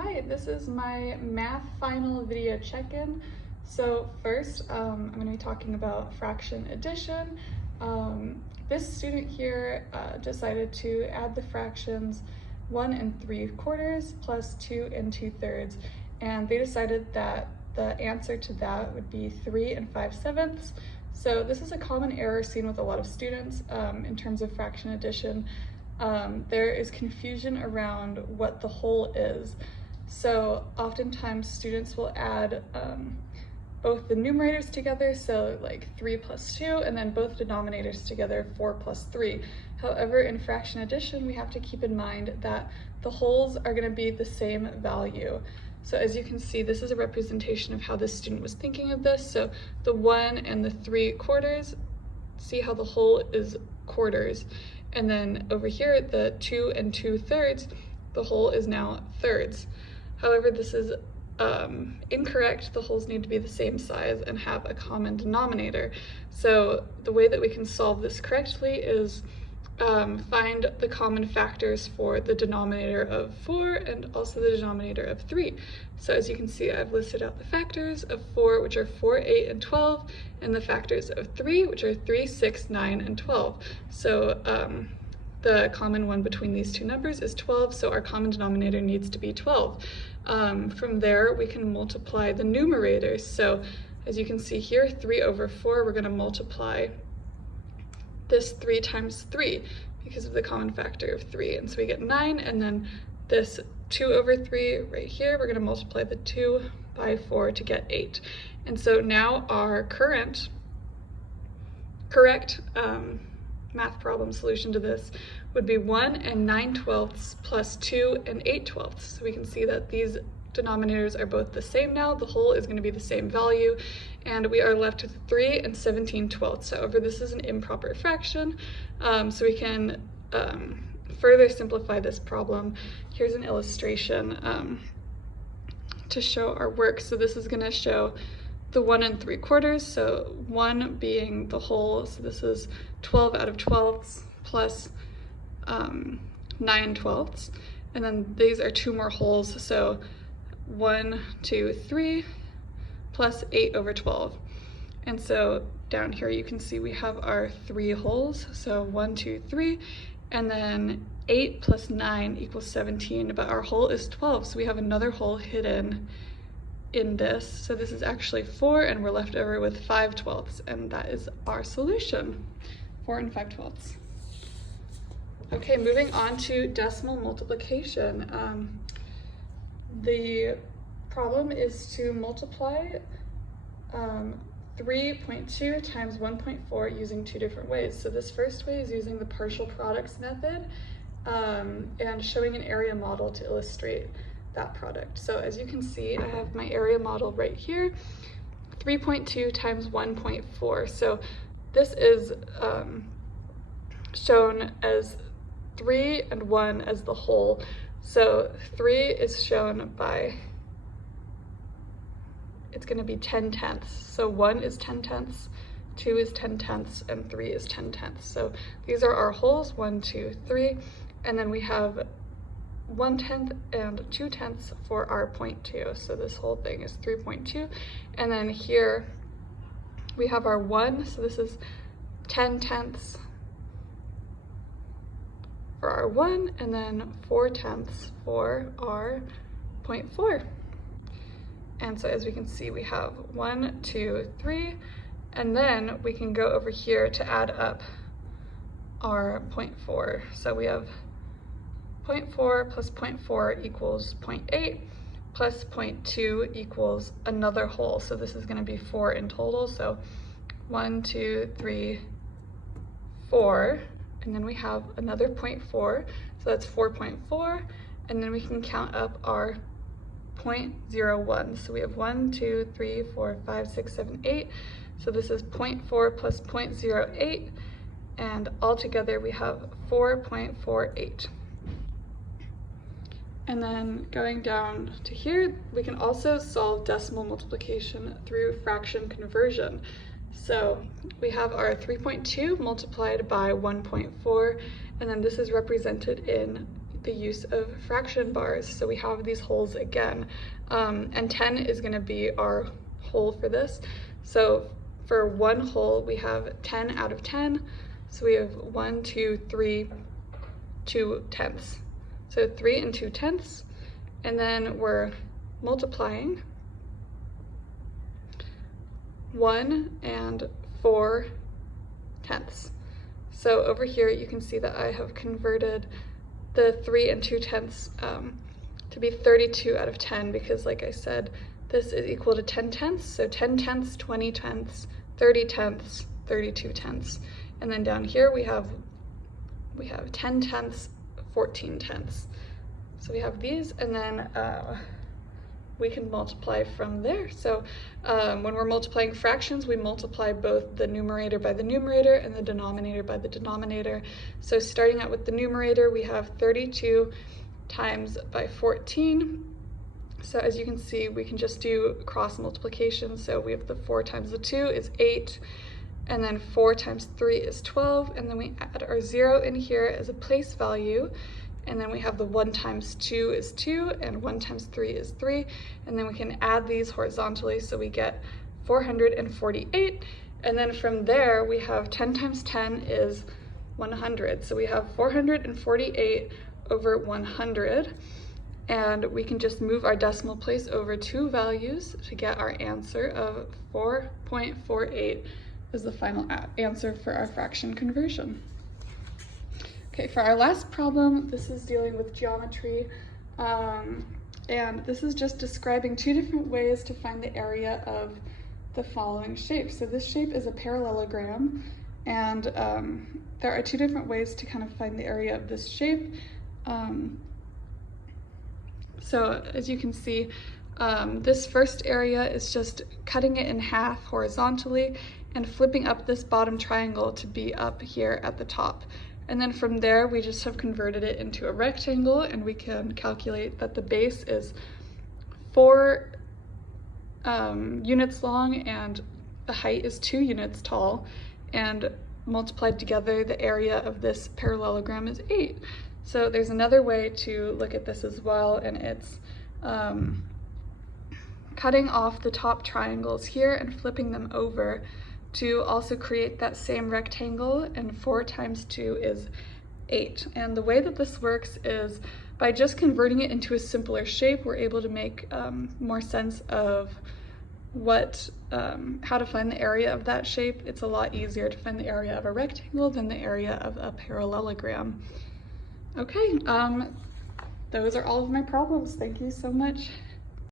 Hi, this is my math final video check-in. So first, I'm going to be talking about fraction addition. This student here decided to add the fractions 1 3/4 plus 2 2/3, and they decided that the answer to that would be 3 5/7. So this is a common error seen with a lot of students in terms of fraction addition. There is confusion around what the whole is. So oftentimes students will add both the numerators together, so like 3 plus 2, and then both denominators together, 4 plus 3. However, in fraction addition, we have to keep in mind that the wholes are going to be the same value. So as you can see, this is a representation of how this student was thinking of this. So the 1 and the 3/4, see how the whole is quarters. And then over here, the 2 and 2/3, the whole is now thirds. However, this is incorrect. The wholes need to be the same size and have a common denominator. So the way that we can solve this correctly is find the common factors for the denominator of 4 and also the denominator of 3. So as you can see, I've listed out the factors of 4, which are 4, 8, and 12, and the factors of 3, which are 3, 6, 9, and 12. So the common one between these two numbers is 12, so our common denominator needs to be 12. From there, we can multiply the numerators. So as you can see here, 3 over 4, we're going to multiply this 3 times 3 because of the common factor of 3. And so we get 9, and then this 2 over 3 right here, we're going to multiply the 2 by 4 to get 8. And so now our correct math problem solution to this would be 1 9/12 plus 2 8/12. So we can see that these denominators are both the same now. The whole is going to be the same value, and we are left with 3 17/12. However, this is an improper fraction, so we can further simplify this problem. Here's an illustration to show our work. So this is going to show the 1 3/4, so 1 being the whole, so this is 12 out of 12ths plus 9/12, and then these are 2 more wholes, so 1, 2, 3 plus 8 over 12. And so down here you can see we have our 3 wholes, so 1, 2, 3, and then 8 plus 9 equals 17, but our whole is 12, so we have another whole hidden in this. So this is actually 4, and we're left over with 5/12, and that is our solution, 4 5/12. Okay, moving on to decimal multiplication. The problem is to multiply 3.2 times 1.4 using 2 different ways. So this first way is using the partial products method and showing an area model to illustrate that product. So as you can see, I have my area model right here, 3.2 times 1.4. So this is shown as 3 and 1 as the whole. So 3 is shown by, it's going to be 10/10. So 1 is 10/10, 2 is 10/10, and 3 is 10/10. So these are our wholes, 1, 2, 3, and then we have 1/10 and 2/10 for our 0.2. So this whole thing is 3.2, and then here we have our 1, so this is 10/10 for our 1, and then 4/10 for our 0.4. And so as we can see, we have 1, 2, 3, and then we can go over here to add up our 0.4. So we have 0.4 plus 0.4 equals 0.8 plus 0.2 equals another whole. So this is going to be 4 in total. So 1, 2, 3, 4, and then we have another 0.4. So that's 4.4, and then we can count up our 0.01. So we have 1, 2, 3, 4, 5, 6, 7, 8. So this is 0.4 plus 0.08, and altogether we have 4.48. And then going down to here, we can also solve decimal multiplication through fraction conversion. So we have our 3.2 multiplied by 1.4, and then this is represented in the use of fraction bars. So we have these holes again, and 10 is going to be our hole for this. So for one hole, we have 10 out of 10. So we have 1, 2, 3, 2 tenths. So 3 and 2 tenths. And then we're multiplying 1 and 4 tenths. So over here, you can see that I have converted the 3 and 2 tenths to be 32 out of 10, because like I said, this is equal to 10 tenths. So 10 tenths, 20 tenths, 30 tenths, 32 tenths. And then down here we have 10 tenths, 14 tenths. So we have these, and then we can multiply from there. So when we're multiplying fractions, we multiply both the numerator by the numerator and the denominator by the denominator. So starting out with the numerator, we have 32 times by 14. So as you can see, we can just do cross multiplication. So we have the 4 times the 2 is 8, and then 4 times 3 is 12, and then we add our 0 in here as a place value. And then we have the 1 times 2 is 2, and 1 times 3 is 3. And then we can add these horizontally, so we get 448. And then from there, we have 10 times 10 is 100. So we have 448 over 100. And we can just move our decimal place over 2 values to get our answer of 4.48 is the final answer for our fraction conversion. Okay, for our last problem, this is dealing with geometry, and this is just describing 2 different ways to find the area of the following shape. So this shape is a parallelogram, and there are 2 different ways to kind of find the area of this shape. So as you can see, this first area is just cutting it in half horizontally and flipping up this bottom triangle to be up here at the top. And then from there, we just have converted it into a rectangle, and we can calculate that the base is 4 units long and the height is 2 units tall, and multiplied together, the area of this parallelogram is 8. So there's another way to look at this as well, and it's cutting off the top triangles here and flipping them over to also create that same rectangle, and 4 times 2 is 8. And the way that this works is by just converting it into a simpler shape, we're able to make more sense of how to find the area of that shape. It's a lot easier to find the area of a rectangle than the area of a parallelogram. Okay, those are all of my problems. Thank you so much.